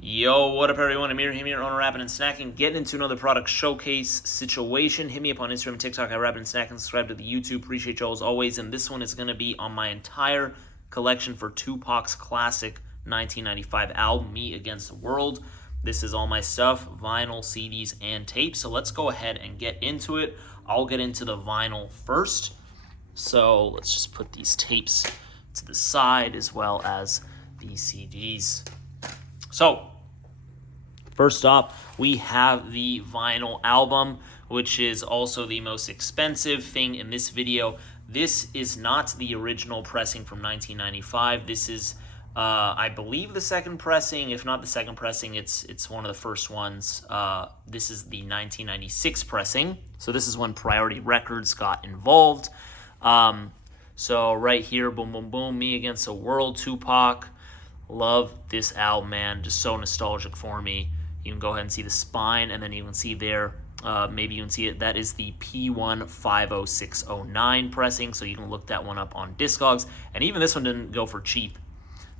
Yo, what up everyone? Amir here on Rapping and Snacking, getting into another product showcase situation. Hit me up on Instagram and TikTok at Rapping and Snacking. Subscribe to the YouTube. Appreciate y'all as always. And this one is going to be on my entire collection for Tupac's classic 1995 album, Me Against the World. This is all my stuff, vinyl, CDs, and tapes. So let's go ahead and get into it. I'll get into the vinyl first. So let's just put these tapes to the side as well as the CDs. So, first off, we have the vinyl album, which is also the most expensive thing in this video. This is not the original pressing from 1995. This is, I believe, the second pressing. If not the second pressing, it's one of the first ones. This is the 1996 pressing. So this is when Priority Records got involved. So right here, boom, boom, boom, Me Against the World, Tupac. Love this album, man. Just so nostalgic for me. You can go ahead and see the spine, and then you can see there, maybe you can see it, that is the P1 50609 pressing, so you can look that one up on Discogs. And even this one didn't go for cheap.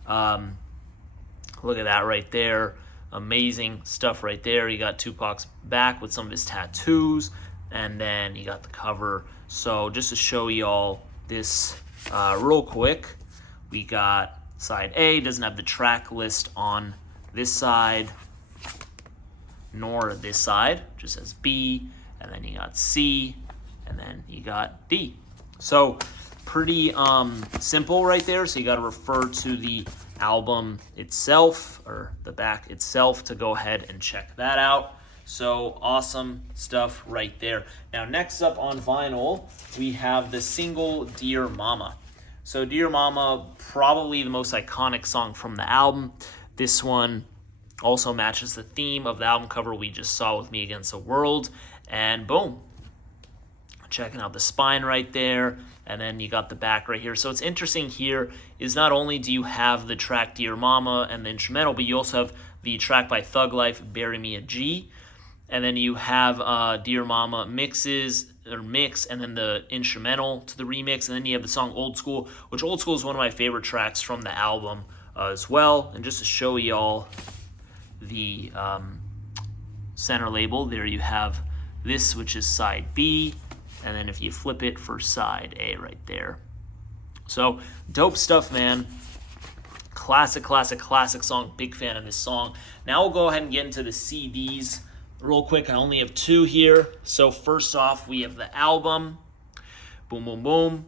Look at that right there. Amazing stuff right there. You got Tupac's back with some of his tattoos, and then you got the cover. So just to show y'all this real quick, we got side A. Doesn't have the track list on this side, nor this side. Just says B, and then you got C, and then you got D. So pretty simple right there. So you got to refer to the album itself, or the back itself, to go ahead and check that out. So awesome stuff right there. Now next up on vinyl, we have the single Dear Mama. So Dear Mama, probably the most iconic song from the album. This one also matches the theme of the album cover we just saw with Me Against the World. And boom, checking out the spine right there. And then you got the back right here. So what's interesting here is not only do you have the track Dear Mama and the instrumental, but you also have the track by Thug Life, Bury Me a G. And then you have Dear Mama mix, and then the instrumental to the remix, and then you have the song Old School, which Old School is one of my favorite tracks from the album as well. And just to show y'all the center label, there you have this, which is side B, and then if you flip it for side A right there. So dope stuff, man. Classic song. Big fan of this song. Now we'll go ahead and get into the CDs. Real quick, I only have two here. So first off, we have the album. Boom, boom, boom.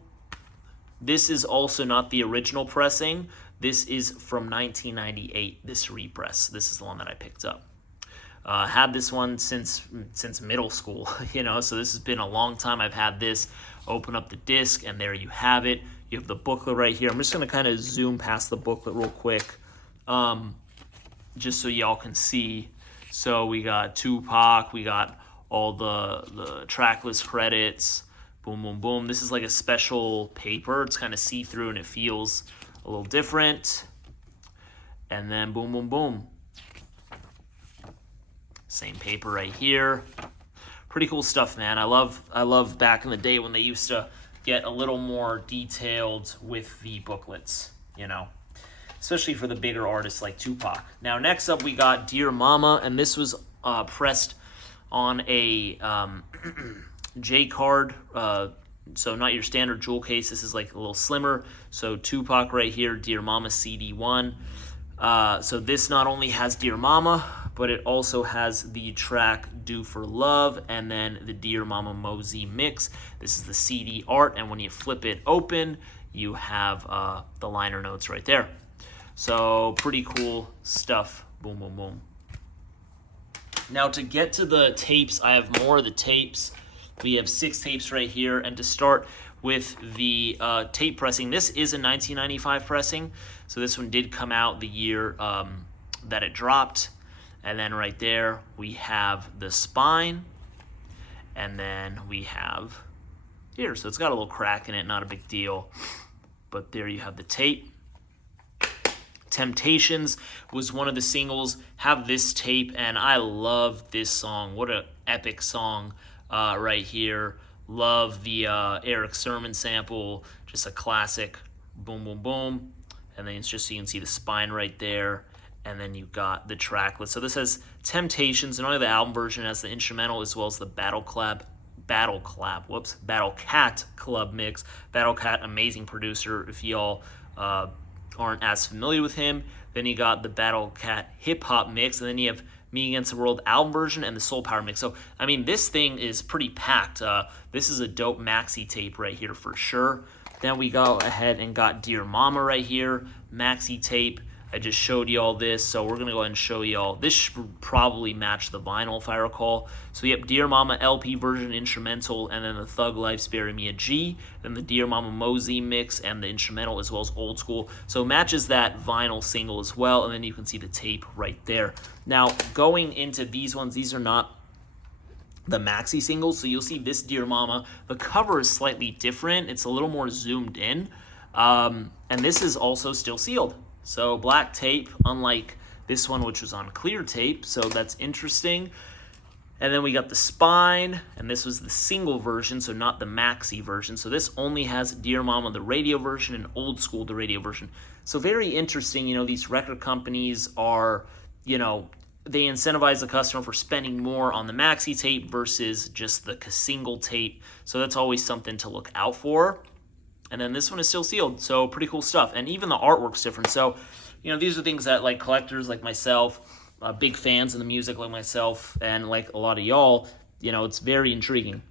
This is also not the original pressing. This is from 1998, this repress. This is the one that I picked up. Had this one since middle school, so this has been a long time. I've had this. Open up the disc, and there you have it. You have the booklet right here. I'm just going to kind of zoom past the booklet real quick, just so y'all can see. So we got Tupac, we got all the track list credits, boom, boom, boom. This is like a special paper. It's kind of see-through and it feels a little different. And then boom, boom, boom. Same paper right here. Pretty cool stuff, man. I love back in the day when they used to get a little more detailed with the booklets, especially for the bigger artists like Tupac. Now, next up, we got Dear Mama, and this was pressed on a J card, so not your standard jewel case. This is like a little slimmer. So Tupac right here, Dear Mama CD1. So this not only has Dear Mama, but it also has the track Do For Love, and then the Dear Mama Mosey mix. This is the CD art, and when you flip it open, you have the liner notes right there. So pretty cool stuff. Boom, boom, boom. Now to get to the tapes, I have more of the tapes. We have 6 tapes right here. And to start with the tape pressing, this is a 1995 pressing. So this one did come out the year that it dropped. And then right there, we have the spine. And then we have here. So it's got a little crack in it, not a big deal. But there you have the tape. Temptations was one of the singles. Have this tape, and I love this song. What an epic song right here. Love the Eric Sermon sample. Just a classic. Boom, boom, boom. And then it's just so you can see the spine right there. and then you got the track list. So this has Temptations, and only the album version has the instrumental as well as the Battle Cat Club mix. Battle Cat, amazing producer. If y'all aren't as familiar with him, then you got the Battle Cat hip hop mix, and then you have Me Against the World album version and the Soul Power mix. So I mean, this thing is pretty packed. This is a dope maxi tape right here for sure. Then we go ahead and got Dear Mama right here, maxi tape. I just showed you all this, so we're gonna go ahead and show you all. This should probably match the vinyl if I recall. So we have Dear Mama LP version instrumental, and then the Thug Life's Bury Me a G, then the Dear Mama Mosey mix and the instrumental as well as Old School. So it matches that vinyl single as well, and then you can see the tape right there. Now going into these ones, these are not the maxi singles, so you'll see this Dear Mama, the cover is slightly different. It's a little more zoomed in, and this is also still sealed. So black tape, unlike this one, which was on clear tape. So that's interesting. And then we got the spine, and this was the single version, so not the maxi version. So this only has Dear Mama, the radio version, and Old School, the radio version. So very interesting. You know, these record companies are, you know, they incentivize the customer for spending more on the maxi tape versus just the single tape. So that's always something to look out for. And then this one is still sealed, so pretty cool stuff. And even the artwork's different. So, you know, these are things that like collectors like myself, big fans of the music like myself, and like a lot of y'all, you know, it's very intriguing.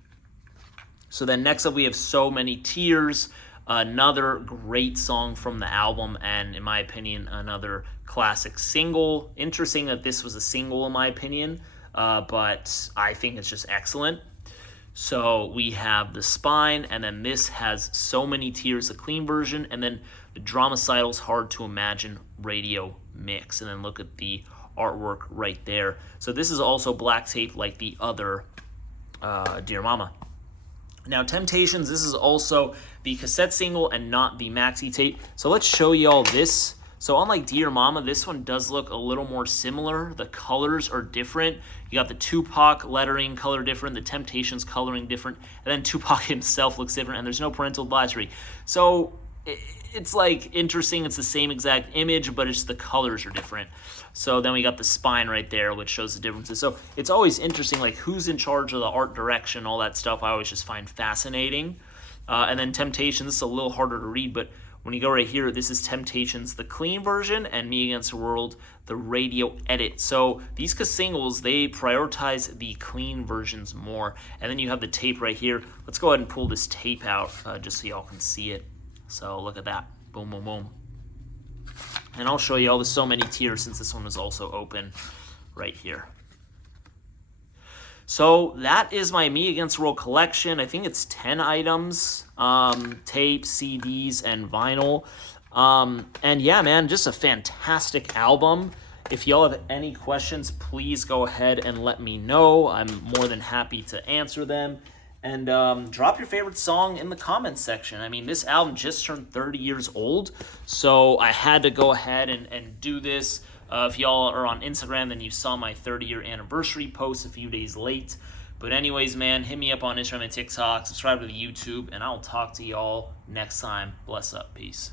So then next up we have So Many Tears, another great song from the album, and in my opinion, another classic single. Interesting that this was a single in my opinion, but I think it's just excellent. So we have the spine, and then this has So Many Tears, a clean version, and then the Dramacidal's Hard to Imagine radio mix. And then look at the artwork right there. So this is also black tape like the other Dear Mama. Now Temptations, this is also the cassette single and not the maxi tape. So let's show you all this. So unlike Dear Mama, this one does look a little more similar. The colors are different. You got the Tupac lettering color different, the Temptations coloring different, and then Tupac himself looks different, and there's no parental advisory. So it's like interesting. It's the same exact image, but it's the colors are different. So then we got the spine right there, which shows the differences. So it's always interesting, like who's in charge of the art direction, all that stuff. I always just find fascinating. And then Temptations, this is a little harder to read, but when you go right here, this is Temptations, the clean version, and Me Against the World, the radio edit. So these singles, they prioritize the clean versions more. And then you have the tape right here. Let's go ahead and pull this tape out just so y'all can see it. So look at that. Boom, boom, boom. And I'll show you all the So Many Tears since this one is also open right here. So that is my Me Against the World collection. I think it's 10 items, tapes, CDs, and vinyl. And yeah, man, just a fantastic album. If y'all have any questions, please go ahead and let me know. I'm more than happy to answer them. And drop your favorite song in the comments section. I mean, this album just turned 30 years old, so I had to go ahead and do this. If y'all are on Instagram, then you saw my 30-year anniversary post a few days late. But anyways, man, hit me up on Instagram and TikTok, subscribe to the YouTube, and I'll talk to y'all next time. Bless up. Peace.